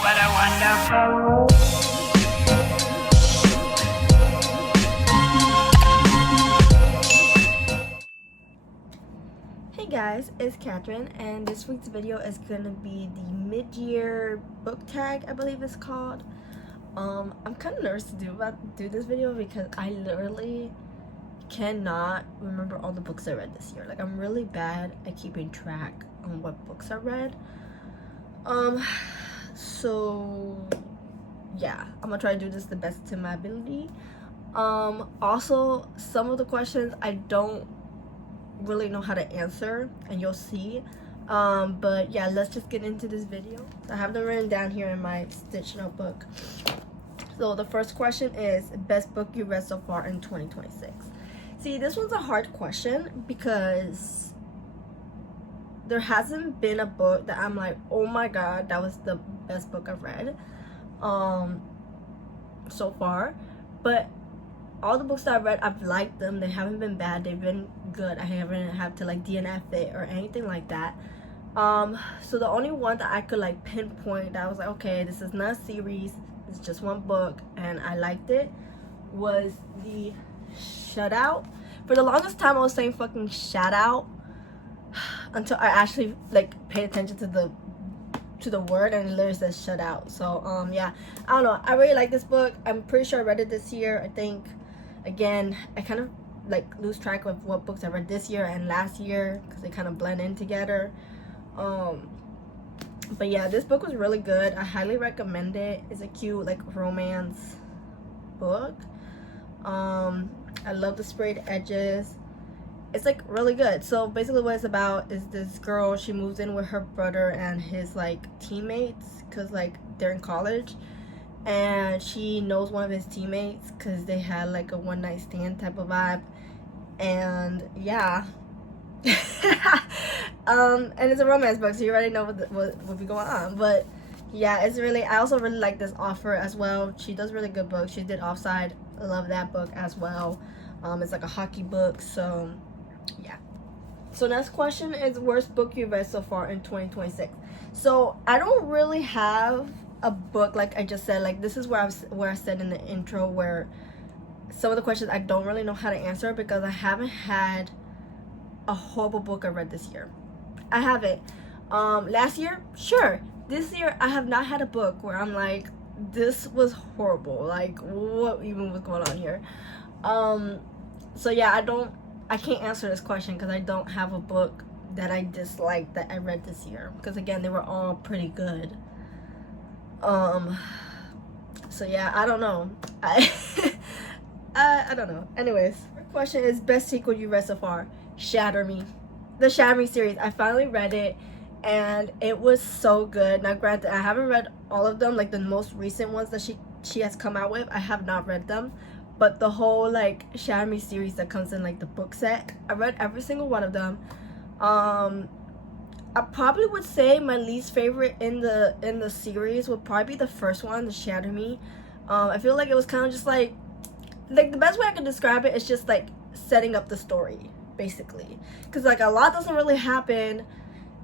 What a wonderful. Hey guys, it's Catherine, and this week's video is gonna be the mid-year book tag, I believe it's called. I'm kind of nervous to do this video because I literally cannot remember all the books I read this year. Like, I'm really bad at keeping track on what books I read. So yeah, I'm gonna try to do this the best to my ability. Also, some of the questions I don't really know how to answer, and you'll see. But yeah, let's just get into this video. I have them written down here in my Stitch notebook. So the first question is best book you read so far in 2026. See, this one's a hard question because there hasn't been a book that I'm like, oh my god, that was the best book I've read so far. But all the books that I've read, I've liked them. They haven't been bad. They've been good. I haven't had to like DNF it or anything like that. So the only one that I could like pinpoint that I was like, okay, this is not a series, it's just one book and I liked it, was the Shutout. For the longest time I was saying fucking Shout Out until I actually like paid attention to the word, and it literally says shut out. So yeah, I don't know, I really like this book. I'm pretty sure I read it this year. I think, again, I kind of like lose track of what books I read this year and last year because they kind of blend in together. But yeah, this book was really good. I highly recommend it. It's a cute like romance book. I love the sprayed edges. It's like really good. So basically what it's about is this girl, she moves in with her brother and his like teammates because like they're in college, and she knows one of his teammates because they had like a one night stand type of vibe. And yeah. And it's a romance book, so you already know what will be going on. But yeah, it's really, I also really like this author as well. She does really good books. She did Offside. I love that book as well. It's like a hockey book. So yeah. So next question is worst book you've read so far in 2026. So I don't really have a book, like I just said. Like, this is where I said in the intro where some of the questions I don't really know how to answer because I haven't had a horrible book I read this year. I haven't. Last year, sure. This year I have not had a book where I'm like, this was horrible. Like, what even was going on here? So yeah, I can't answer this question because I don't have a book that I disliked that I read this year, because again, they were all pretty good. So yeah, I don't know. I don't know. Anyways, question is best sequel you read so far. Shatter Me. The Shatter Me series. I finally read it and it was so good. Now granted, I haven't read all of them, like the most recent ones that she has come out with. I have not read them. But the whole like Shatter Me series that comes in like the book set, I read every single one of them. I probably would say my least favorite in the series would probably be the first one, the Shatter Me. I feel like it was kind of just like the best way I can describe it is just like setting up the story basically, because like a lot doesn't really happen,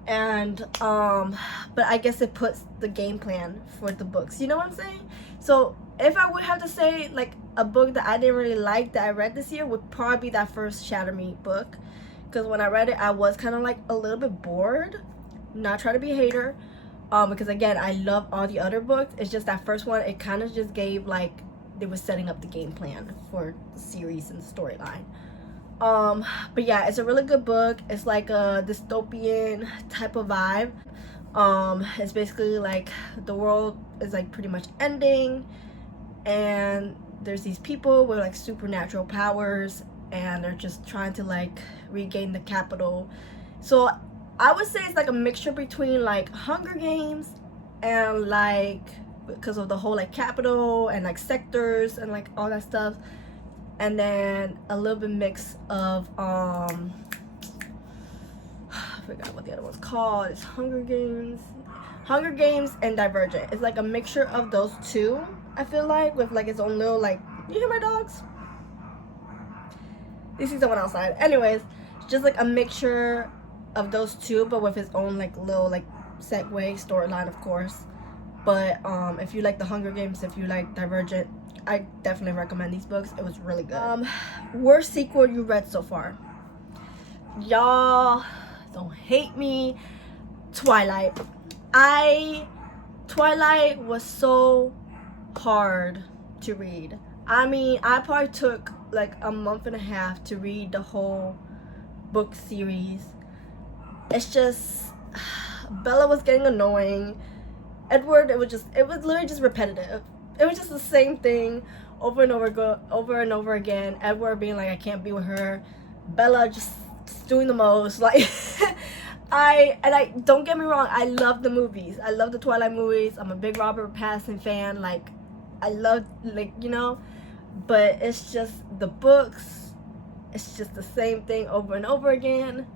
and but I guess it puts the game plan for the books, you know what I'm saying? So if I would have to say like a book that I didn't really like that I read this year, would probably be that first Shatter Me book, because when I read it I was kind of like a little bit bored. Not trying to be a hater, because again, I love all the other books. It's just that first one, it kind of just gave like they were setting up the game plan for the series and the storyline. But yeah, it's a really good book. It's like a dystopian type of vibe. It's basically like the world is like pretty much ending, and there's these people with like supernatural powers, and they're just trying to like regain the capital. So I would say it's like a mixture between like Hunger Games and like, because of the whole like capital and like sectors and like all that stuff, and then a little bit mix of I forgot what the other one's called. It's Hunger Games and Divergent. It's like a mixture of those two, I feel like, with like its own little like, you hear my dogs? You see someone outside. Anyways, just like a mixture of those two, but with its own like little like segue storyline, of course. But if you like The Hunger Games, if you like Divergent, I definitely recommend these books. It was really good. Worst sequel you read so far? Y'all don't hate me. Twilight. Twilight was so hard to read. I mean, I probably took like a month and a half to read the whole book series. It's just Bella was getting annoying. Edward, it was literally just repetitive. It was just the same thing over and over again. Edward being like, I can't be with her. Bella just doing the most. Like I don't get me wrong, I love the movies. I love the Twilight movies. I'm a big Robert Pattinson fan. Like I love, like, you know, but it's just the books. It's just the same thing over and over again.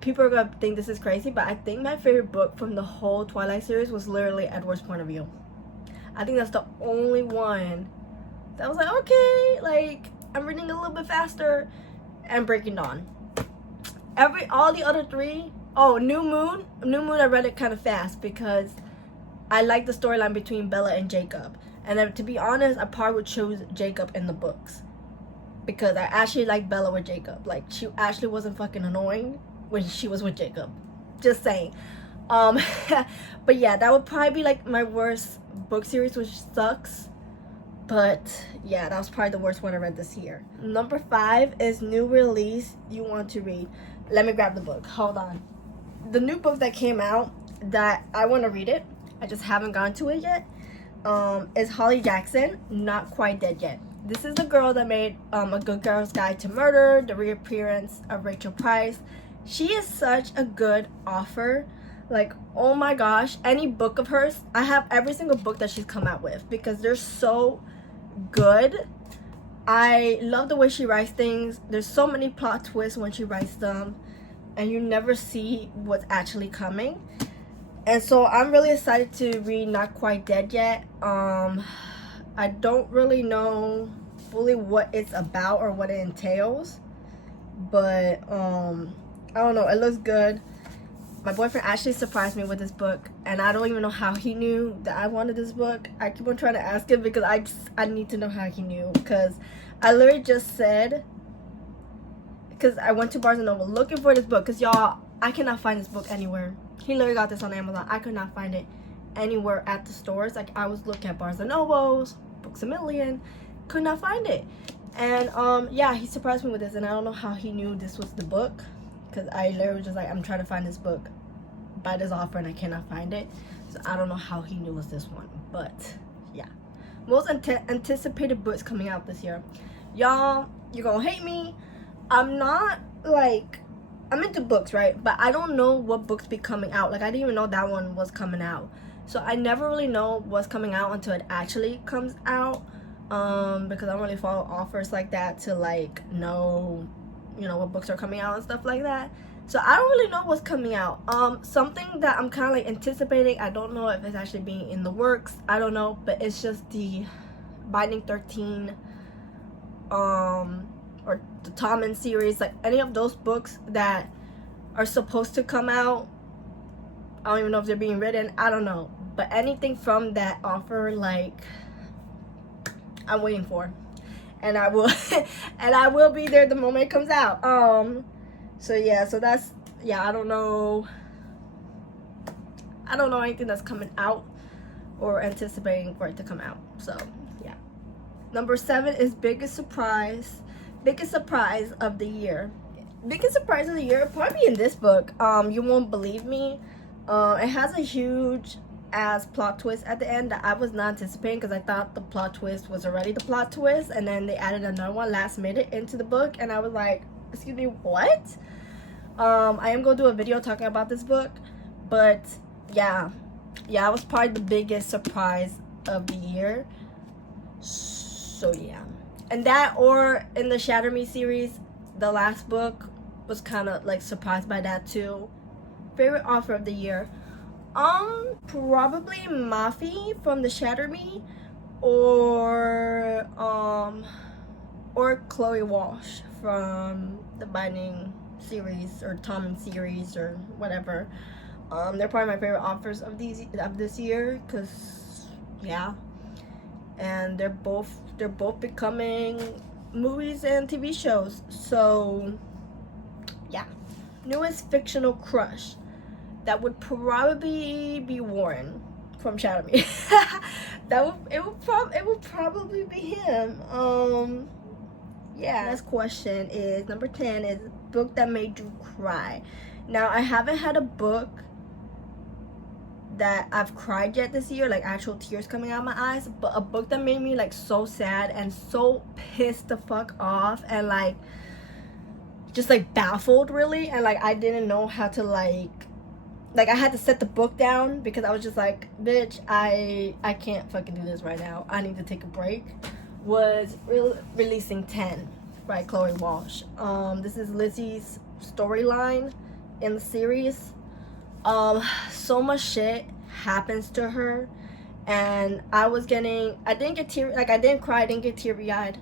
People are gonna think this is crazy, but I think my favorite book from the whole Twilight series was literally Edward's point of view. I think that's the only one that was like, okay, like I'm reading a little bit faster, and Breaking Dawn. All the other three, New Moon I read it kind of fast because I like the storyline between Bella and Jacob. And then, to be honest, I probably would choose Jacob in the books because I actually like Bella with Jacob. Like, she actually wasn't fucking annoying when she was with Jacob. Just saying. But yeah, that would probably be like my worst book series, which sucks. But yeah, that was probably the worst one I read this year. Number 5 is new release you want to read. Let me grab the book. Hold on. The new book that came out that I want to read it, I just haven't gone to it yet, is Holly Jackson, Not Quite Dead Yet. This is the girl that made A Good Girl's Guide to Murder, the reappearance of Rachel Price. She is such a good author. Like, oh my gosh, any book of hers, I have every single book that she's come out with because they're so good. I love the way she writes things. There's so many plot twists when she writes them, and you never see what's actually coming. And so I'm really excited to read Not Quite Dead Yet. I don't really know fully what it's about or what it entails, but I don't know, it looks good. My boyfriend actually surprised me with this book, and I don't even know how he knew that I wanted this book. I keep on trying to ask him because I need to know how he knew, because I literally just said, because I went to Barnes & Noble looking for this book, because y'all, I cannot find this book anywhere. He literally got this on Amazon. I could not find it anywhere at the stores. Like, I was looking at Barnes & Noble's, Books A Million, could not find it. And yeah, he surprised me with this, and I don't know how he knew this was the book, because I literally was just like, I'm trying to find this book by this author and I cannot find it. So I don't know how he knew it was this one, but yeah. Most anticipated books coming out this year. Y'all, you're gonna hate me. I'm not like, I'm into books, right? But I don't know what books be coming out. Like, I didn't even know that one was coming out. So I never really know what's coming out until it actually comes out. Because I don't really follow authors like that to like know, you know, what books are coming out and stuff like that. So I don't really know what's coming out. Something that I'm kind of like anticipating, I don't know if it's actually being in the works, I don't know, but it's just the Binding 13 or the Tommen series, like any of those books that are supposed to come out. I don't even know if they're being written, I don't know, but anything from that author, like, I'm waiting for, and I will and I will be there the moment it comes out. So yeah, so that's, yeah, I don't know anything that's coming out or anticipating for it to come out. So yeah. Number 7 is biggest surprise of the year. Biggest surprise of the year, probably in this book. You won't believe me. It has a huge ass plot twist at the end that I was not anticipating, because I thought the plot twist was already the plot twist, and then they added another one last minute into the book, and I was like, excuse me, what? I am gonna do a video talking about this book, but yeah, it was probably the biggest surprise of the year. So yeah, and that, or in the Shatter Me series, the last book, was kind of like surprised by that too. Favorite author of the year, probably Mafi from the Shatter Me, or Chloe Walsh from the Binding series or Tommen series or whatever. They're probably my favorite authors of this year, cause yeah, and they're both becoming movies and TV shows. So yeah, newest fictional crush, that would probably be Warren from Shadow Me. It would probably be him. Yeah. Next question is number 10 is book that made you cry. Now, I haven't had a book that I've cried yet this year, like actual tears coming out of my eyes, but a book that made me like so sad and so pissed the fuck off and like just like baffled really, and like I didn't know how to like I had to set the book down because I was just like, bitch, I can't fucking do this right now. I need to take a break. Was Releasing 10 by Chloe Walsh. This is Lizzie's storyline in the series. So much shit happens to her, and I didn't cry, I didn't get teary-eyed,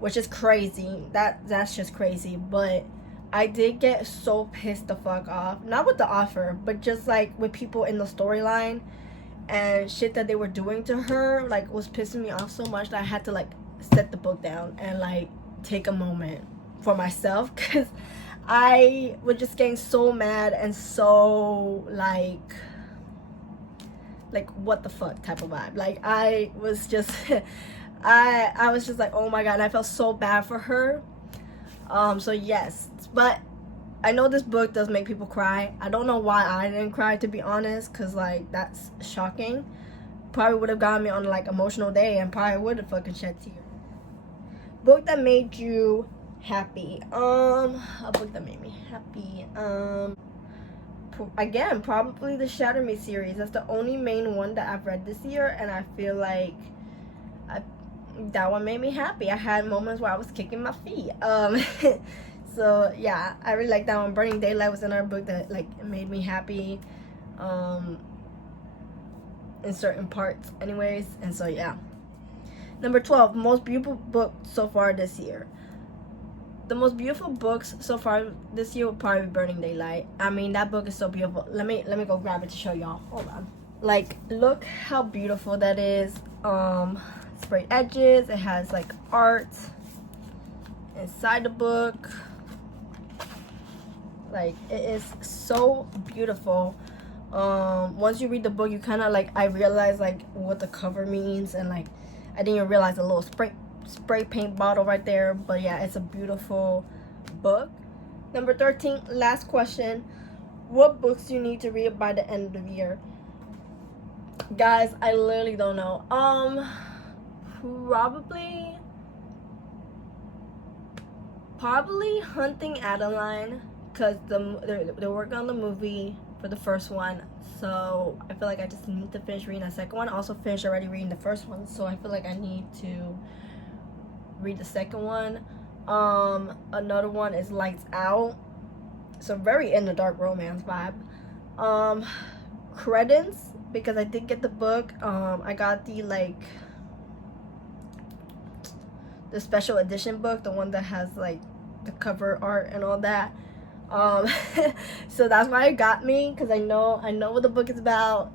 which is crazy. That's just crazy, but I did get so pissed the fuck off. Not with the author, but just like with people in the storyline and shit that they were doing to her, like was pissing me off so much that I had to like set the book down and like take a moment for myself, because I was just getting so mad and so like what the fuck type of vibe. Like I was just I was just like, oh my god, and I felt so bad for her. So yes, but I know this book does make people cry. I don't know why I didn't cry, to be honest, because like that's shocking. Probably would have gotten me on like emotional day and probably would have fucking shed tears. Book that made you happy. A book that made me happy. Again, probably the Shatter Me series. That's the only main one that I've read this year, and I feel like that one made me happy. I had moments where I was kicking my feet. So yeah, I really like that one. Burning Daylight was another book that like made me happy, in certain parts anyways. And so yeah. Number 12, most beautiful book so far this year. The most beautiful books so far this year will probably be Burning Daylight. I mean, that book is so beautiful. Let me go grab it to show y'all. Hold on. Like, look how beautiful that is. Sprayed edges. It has like art inside the book. Like, it is so beautiful. Once you read the book, you kind of like, I realized like what the cover means, and like I didn't even realize the little spray paint bottle right there. But yeah, it's a beautiful book. Number 13, last question. What books do you need to read by the end of the year? Guys, I literally don't know. Probably Hunting Adeline, because they're working on the movie for the first one, so I feel like I just need to finish reading the second one. I also finished already reading the first one, so I feel like I need to read the second one. Another one is Lights Out. So very in the dark romance vibe. Credence, because I did get the book. I got the special edition book, the one that has like the cover art and all that. So that's why it got me, because I know what the book is about,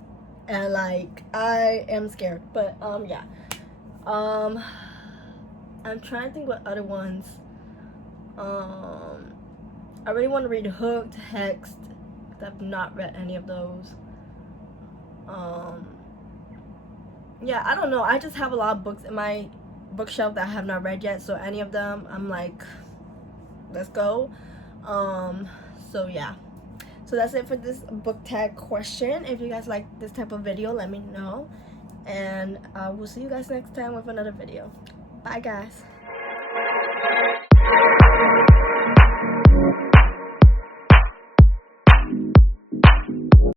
and like I am scared. But yeah. I'm trying to think what other ones. I really want to read Hooked, Hexed, because I've not read any of those. Yeah, I don't know. I just have a lot of books in my bookshelf that I have not read yet, so any of them I'm like, let's go. So yeah, so that's it for this book tag question. If you guys like this type of video, let me know, and we'll see you guys next time with another video. Bye guys.